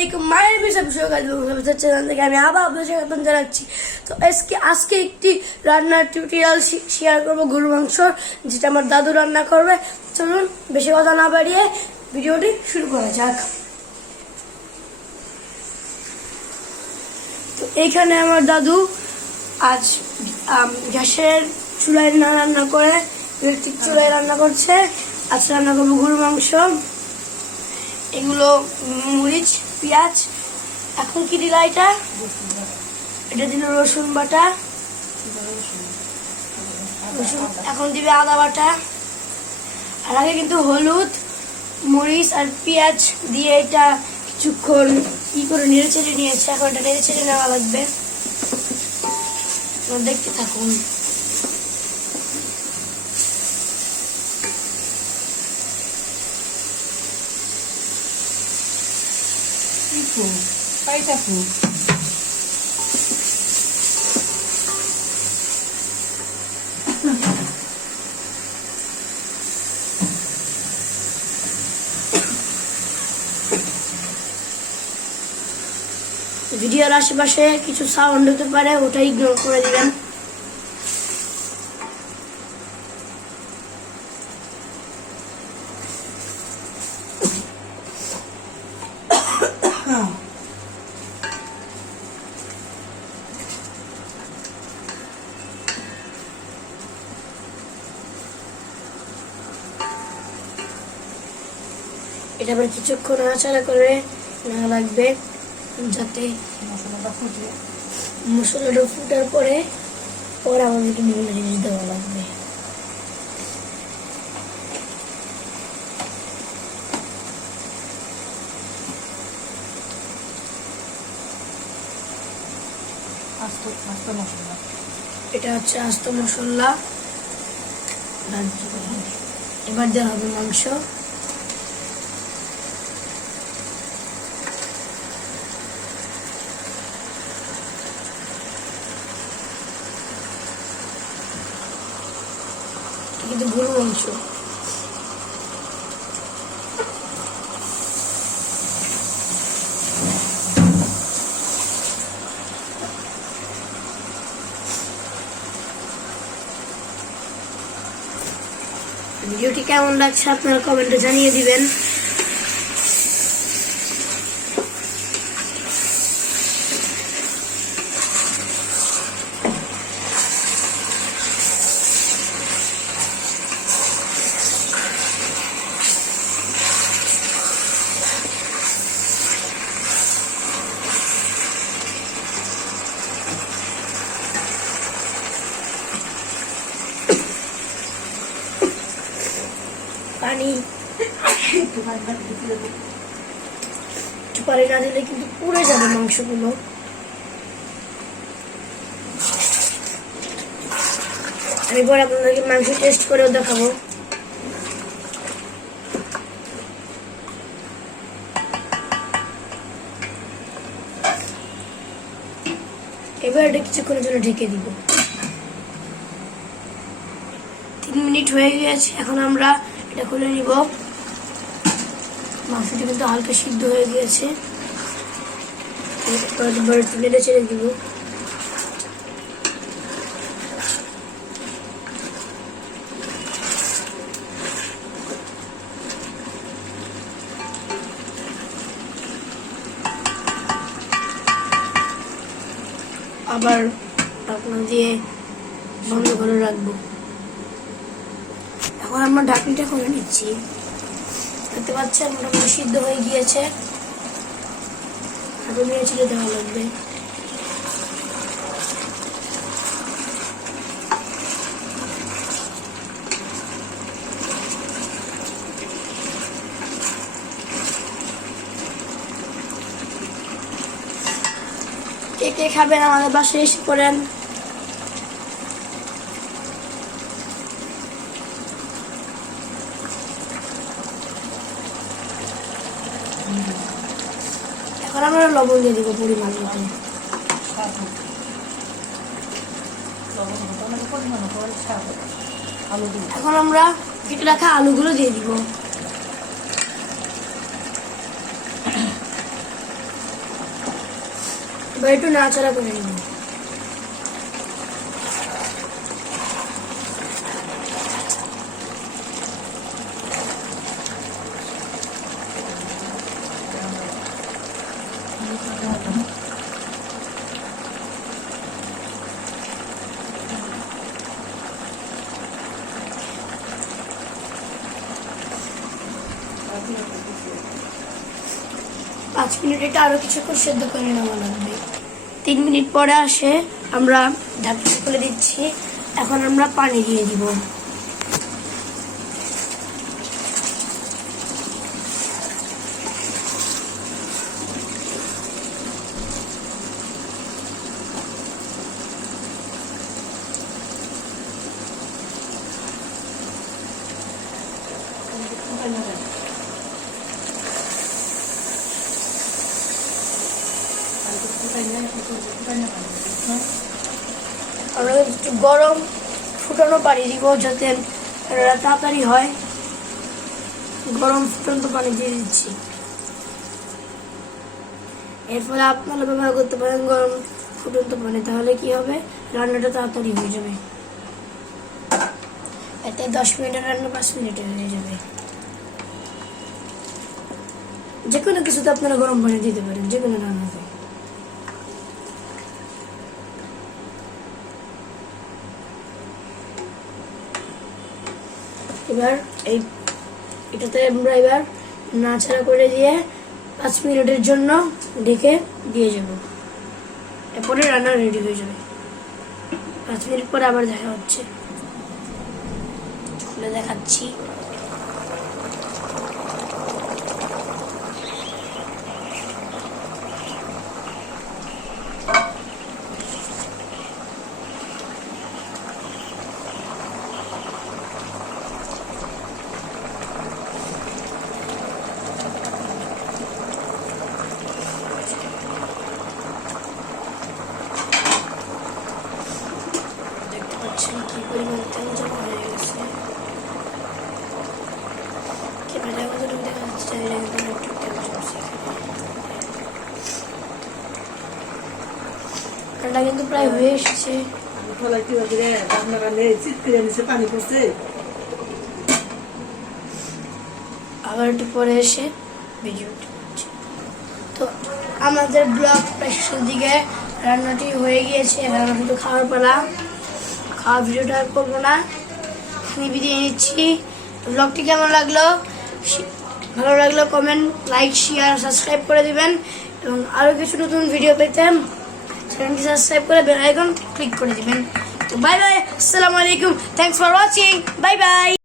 আলাইকুম মায়ের বিষয় চ্যানেল থেকে আমি আবার আপনাদের স্বাগত জানাচ্ছি। তো আজকে একটি রান্নার টিউটোরিয়াল শেয়ার করবো গরু মাংস, যেটা আমার দাদু রান্না করবে। চলুন বেশি কথা না বাড়িয়ে ভিডিওটি শুরু করা যাক। তো এইখানে আমার দাদু আজ গ্যাসের চুলায় না রান্না করে ইলেকট্রিক চুলায় রান্না করছে। আজ রান্না করবো গরু মাংস। এগুলো মরিচ, পেঁয়াজ, এখন কি দিলা এটা দিল রসুন বাটা, এখন দিবে আদা বাটা। আর আগে কিন্তু হলুদ, মরিচ আর পেঁয়াজ দিয়ে এটা কিছুক্ষণ কি করে নেড়ে চেড়ে নিয়েছে। এখন এটা নেড়ে চেড়ে নেওয়া লাগবে, দেখতে থাকুন। ভিডিওর আশেপাশে কিছু সাউন্ড হতে পারে, ওটা ইগনোর করে দিবেন। এটা আবার কিছুক্ষণ নাড়াচাড়া করে নেওয়া লাগবে, যাতে মশলাটা ফুটার পরে আমাদেরকে বিভিন্ন জিনিস দেওয়া লাগবে। এটা হচ্ছে আস্ত মশলা। এবার দেওয়া হবে মাংস। কিন্তু গরু মাংস ভিডিওটি কেমন লাগছে আপনারা কমেন্টে জানিয়ে দিবেন। পানি পানি না দিলে কিন্তু পুড়ে যাবে মাংসগুলো। আমি পরে আপনাদেরকে মাংস টেস্ট করেও দেখাবো। এবার এটা কিছুক্ষণের জন্য ঢেকে দিব। 3 মিনিট হয়ে গেছে, এখন আমরা এটা খুলে নিব। মাংসটি কিন্তু হালকা সিদ্ধ হয়ে গিয়েছে, নেড়ে ছেড়ে দিব। আবার ঢাকনা দিয়ে বন্ধ করে রাখবো। এখন আমরা ঢাকনিটা খুলে নিচ্ছি। দেখতে পাচ্ছেন মোটামুটি সিদ্ধ হয়ে গিয়েছে। এখন নিয়ে ছেড়ে দেওয়া লাগবে। কে কে খাবেন আমাদের বাসায় এসে পড়েন। এখন আমরা লবণ দিয়ে দিব পরিমাণ মতো। এখন আমরা কেটে রাখা আলুগুলো দিয়ে দিব। এবার একটু নাড়াচাড়া করে নেব। পাঁচ মিনিট এটা আরো কিছুক্ষণ সেদ্ধ করে নেওয়া লাগবে। 3 মিনিট পরে আসে আমরা ঢাকনা খুলে দিচ্ছি। এখন আমরা পানি দিয়ে দিব। আমরা একটু গরম ফুটানো পানি দিব যাতে তাড়াতাড়ি হয়। গরম ফুটন্ত পানি দিয়ে দিচ্ছি। এর ফলে আপনারা ব্যবহার করতে পারেন গরম ফুটন্ত পানি, তাহলে কি হবে, রান্নাটা তাড়াতাড়ি হয়ে যাবে। এতে 10 মিনিটের রান্না 5 মিনিটে হয়ে যাবে। যে কোনো কিছুতে আপনারা গরম পানি দিতে পারেন, যে কোনো রান্নাতে। এবার এটাতে আমরা এবার নাড়াচাড়া করে দিয়ে 5 মিনিটের জন্য ঢেকে দিয়ে যাব। এরপরে রান্না রেডি হয়ে যাবে। 5 মিনিট পরে আবার দেখা হচ্ছে, খুলে দেখাচ্ছি। কি পরিমাণ তেল জমা হয়ে গেছে, ক্যামেরার মধ্যে দেখা যাচ্ছে একটু তেল জমছে। রান্না কিন্তু প্রায় হয়ে এসেছে। আবার একটু পরে এসে ভিডিও তো আমাদের ব্লগ প্রায় শেষের দিকে, রান্নাটি হয়ে গিয়েছে। রান্না শুধু খাওয়ার পালা, খাওয়া ভিডিওটা আর করবো না, আমি বিদায় নিচ্ছি। ব্লগটি কেমন লাগলো, ভালো লাগলো কমেন্ট, লাইক, শেয়ার, সাবস্ক্রাইব করে দিবেন। এবং আরো কিছু নতুন ভিডিও পেতে চ্যানেলটি সাবস্ক্রাইব করে বেল আইকন ক্লিক করে দিবেন। তো বাই বাই, আসসালামু আলাইকুম, thanks for watching, bye bye.